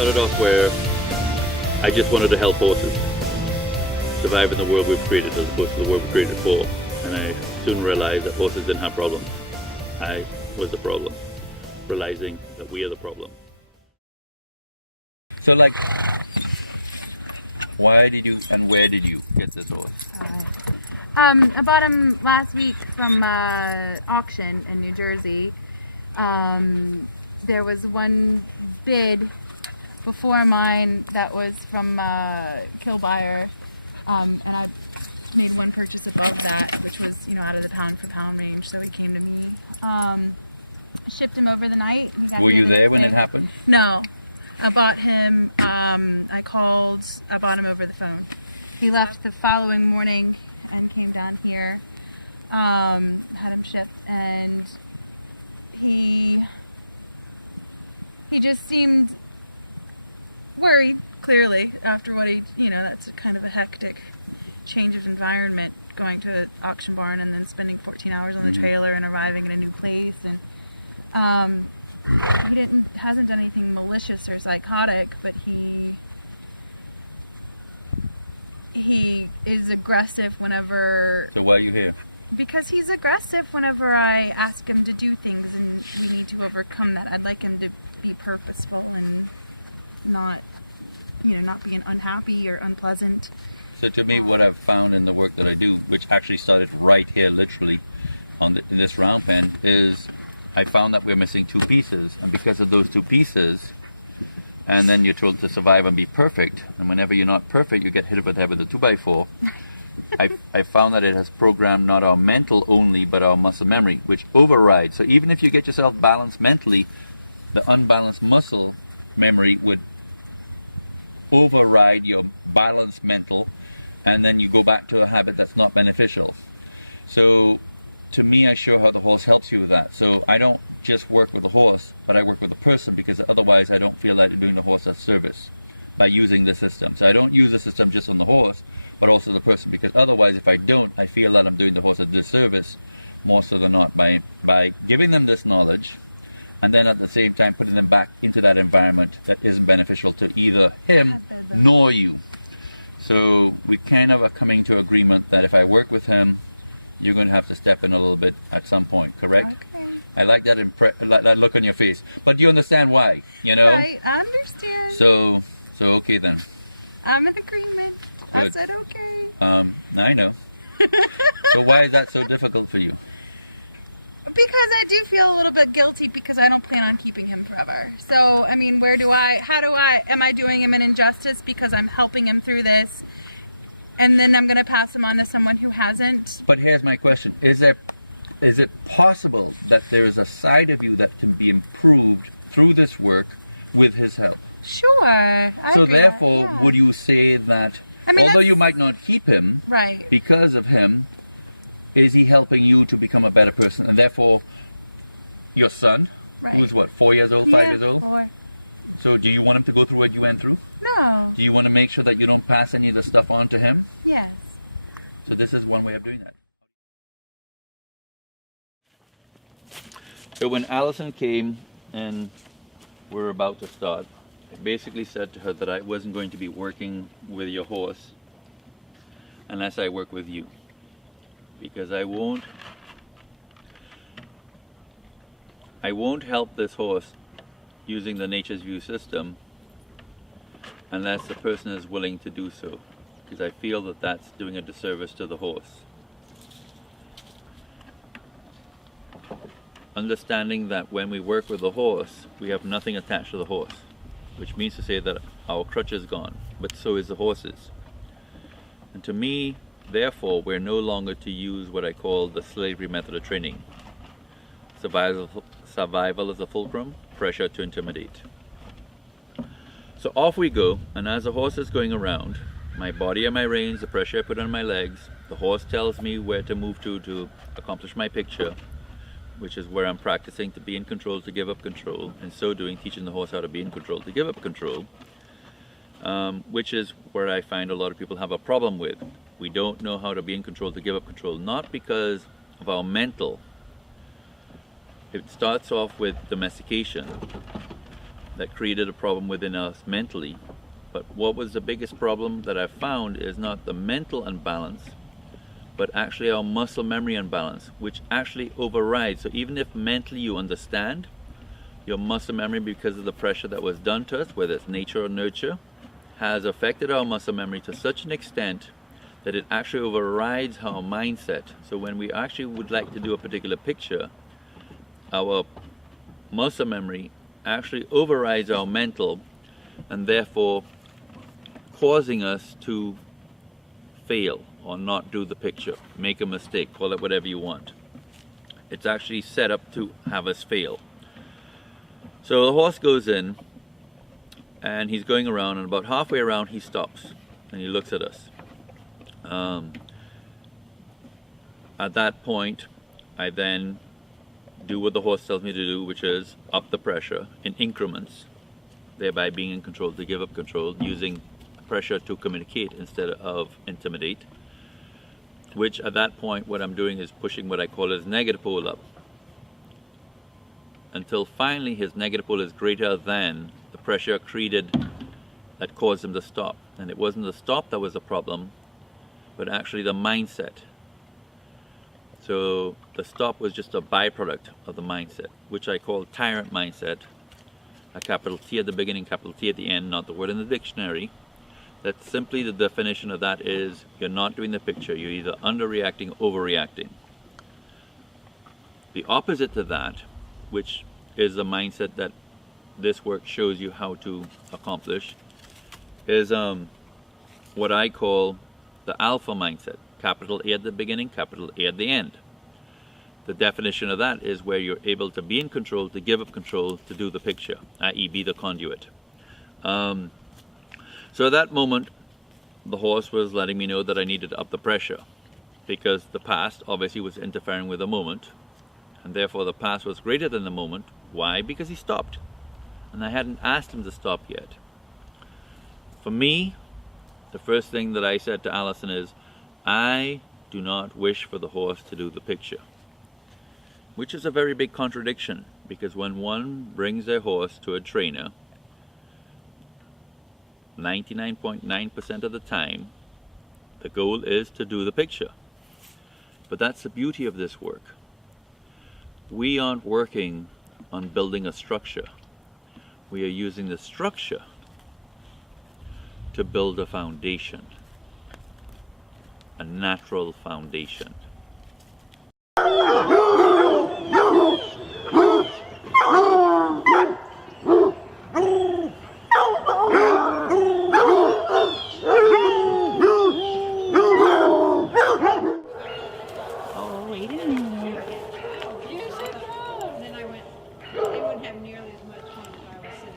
started off where I just wanted to help horses survive in the world we've created as opposed to the world we created for. And I soon realized that horses didn't have problems. I was the problem, realizing that we are the problem. So like, why did you and where did you get this horse? I bought him last week from auction in New Jersey. There was one bid before mine that was from Kill Buyer, and I made one purchase above that, which was, you know, out of the pound for pound range, so he came to me. Shipped him over the night. Were you there when it happened? No. I bought him, I bought him over the phone. He left the following morning and came down here, had him shipped, and he just seemed worried, clearly, after what he, you know, that's kind of a hectic change of environment, going to the auction barn and then spending 14 hours on the trailer and arriving in a new place, and he hasn't done anything malicious or psychotic, but he is aggressive whenever... So why are you here? Because he's aggressive whenever I ask him to do things, and we need to overcome that. I'd like him to be purposeful and not, you know, not being unhappy or unpleasant. So to me, what I've found in the work that I do, which actually started right here, literally, in this round pen, is I found that we're missing two pieces, and because of those two pieces, and then you're told to survive and be perfect, and whenever you're not perfect, you get hit over the head with a 2x4. I found that it has programmed not our mental only, but our muscle memory, which overrides. So even if you get yourself balanced mentally, the unbalanced muscle memory would override your balanced mental, and then you go back to a habit that's not beneficial. So to me, I show how the horse helps you with that. So I don't just work with the horse, but I work with the person, because otherwise I don't feel like I'm doing the horse a service by using the system. So I don't use the system just on the horse, but also the person, because otherwise if I don't, I feel that I'm doing the horse a disservice, more so than not, by giving them this knowledge, and then at the same time putting them back into that environment that isn't beneficial to either him nor you. So we kind of are coming to agreement that if I work with him, you're going to have to step in a little bit at some point, correct? Okay. I like that that look on your face. But you understand why, you know? I understand. So okay then. I'm in agreement. Good. I said okay. I know. So why is that so difficult for you? Because I do feel a little bit guilty, because I don't plan on keeping him forever. So, I mean, am I doing him an injustice because I'm helping him through this, and then I'm going to pass him on to someone who hasn't? But here's my question. Is it possible that there is a side of you that can be improved through this work with his help? Sure. So therefore, would you say that, although you might not keep him, right, because of him, is he helping you to become a better person? And therefore, your son, right, who's what, 4 years old, 5 years old? 4. So do you want him to go through what you went through? No. Do you want to make sure that you don't pass any of the stuff on to him? Yes. So this is one way of doing that. So when Allison came and we're about to start, I basically said to her that I wasn't going to be working with your horse unless I work with you, because I won't help this horse using the Nature's View system unless the person is willing to do so, because I feel that that's doing a disservice to the horse. Understanding that when we work with the horse, we have nothing attached to the horse, which means to say that our crutch is gone, but so is the horse's. And to me, therefore, we're no longer to use what I call the slavery method of training. Survival is the fulcrum, pressure to intimidate. So off we go, and as the horse is going around, my body and my reins, the pressure I put on my legs, the horse tells me where to move to accomplish my picture, which is where I'm practicing to be in control, to give up control, and so doing, teaching the horse how to be in control, to give up control, which is where I find a lot of people have a problem with. We don't know how to be in control, to give up control, not because of our mental. It starts off with domestication. that created a problem within us mentally. But what was the biggest problem that I found is not the mental imbalance, but actually our muscle memory imbalance, which actually overrides. So even if mentally you understand, your muscle memory, because of the pressure that was done to us, whether it's nature or nurture, has affected our muscle memory to such an extent that it actually overrides our mindset. So when we actually would like to do a particular picture, our muscle memory actually overrides our mental, and therefore causing us to fail or not do the picture, make a mistake, call it whatever you want. It's actually set up to have us fail. So the horse goes in and he's going around, and about halfway around he stops and he looks at us. At that point, I then do what the horse tells me to do, which is up the pressure in increments, thereby being in control, to give up control, using pressure to communicate instead of intimidate. Which at that point, what I'm doing is pushing what I call his negative pole up, until finally his negative pole is greater than the pressure created that caused him to stop. And it wasn't the stop that was the problem, but actually the mindset. So the stop was just a byproduct of the mindset, which I call tyrant mindset. A capital T at the beginning, capital T at the end, not the word in the dictionary. That's simply the definition of that is you're not doing the picture. You're either underreacting or overreacting. The opposite to that, which is the mindset that this work shows you how to accomplish, is what I call the alpha mindset. Capital A at the beginning, capital A at the end. The definition of that is where you're able to be in control, to give up control, to do the picture, i.e. be the conduit. So at that moment, the horse was letting me know that I needed to up the pressure, because the past obviously was interfering with the moment, and therefore the past was greater than the moment. Why? Because he stopped, and I hadn't asked him to stop yet. For me, the first thing that I said to Allison is, I do not wish for the horse to do the picture. Which is a very big contradiction, because when one brings their horse to a trainer, 99.9% of the time, the goal is to do the picture. But that's the beauty of this work. We aren't working on building a structure. We are using the structure to build a foundation, a natural foundation.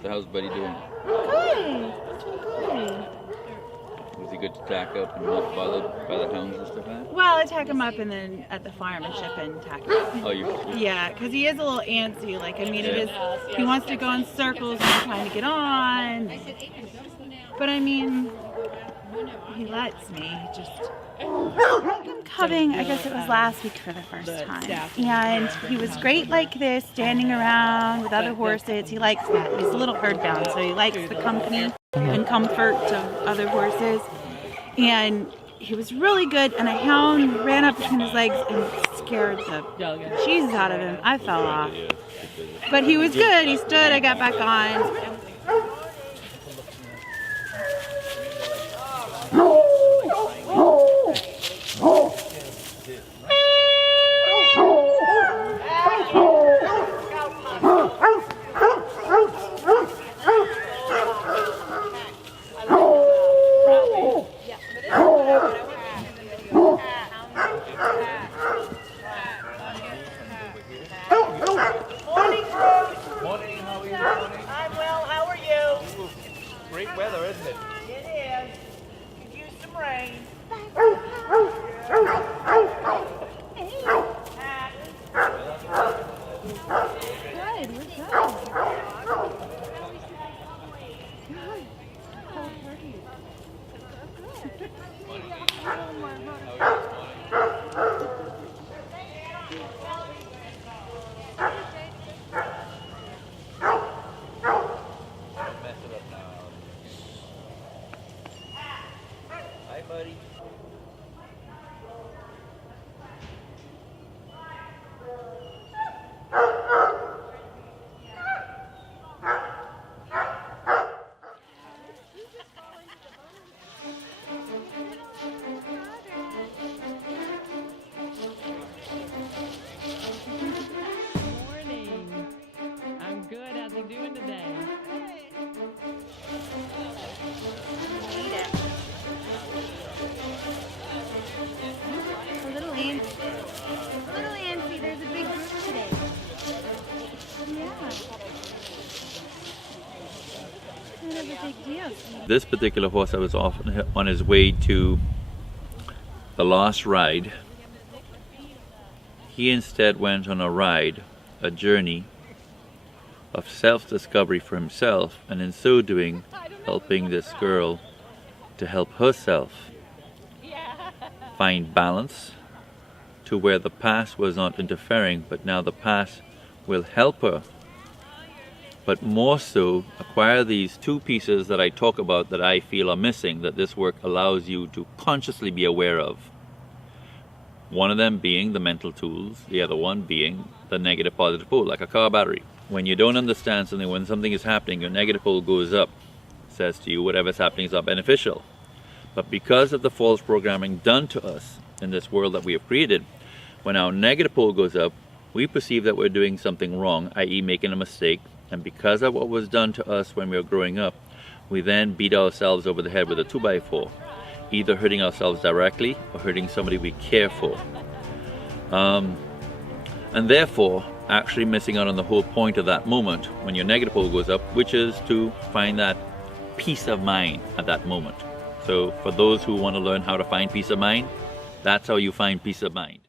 So how's Buddy doing? Good. Good. Was he good to tack up and not bothered by the hounds and stuff like that? Well, I tack him up and then at the farm and ship and tack him up. Oh, you? Yeah, because he is a little antsy. Like, I mean, it is. He wants to go in circles and I'm trying to get on. But I mean, he lets me. He just. Cubbing, I guess it was last week for the first time. And he was great like this, standing around with other horses. He likes that. He's a little herd bound, so he likes the company and comfort of other horses. And he was really good, and a hound ran up between his legs and scared the Jesus out of him. I fell off. But he was good. He stood, I got back on. Great weather, isn't it? It is. Could use some rain. Hi, buddy. Morning. I'm good. How's he doing today? A little antsy. There's a big group today. Yeah. Kind of a big deal. This particular horse, I was on his way to the last ride. He instead went on a ride, a journey of self-discovery for himself, and in so doing, helping this girl to help herself find balance to where the past was not interfering, but now the past will help her. But more so, acquire these two pieces that I talk about that I feel are missing, that this work allows you to consciously be aware of. One of them being the mental tools, the other one being the negative positive pole, like a car battery. When you don't understand something, when something is happening, your negative pole goes up, says to you whatever's happening is not beneficial. But because of the false programming done to us in this world that we have created, when our negative pole goes up, we perceive that we're doing something wrong, i.e. making a mistake, and because of what was done to us when we were growing up, we then beat ourselves over the head with a 2x4, either hurting ourselves directly or hurting somebody we care for. And therefore, actually missing out on the whole point of that moment when your negative pole goes up, which is to find that peace of mind at that moment. So for those who want to learn how to find peace of mind, that's how you find peace of mind.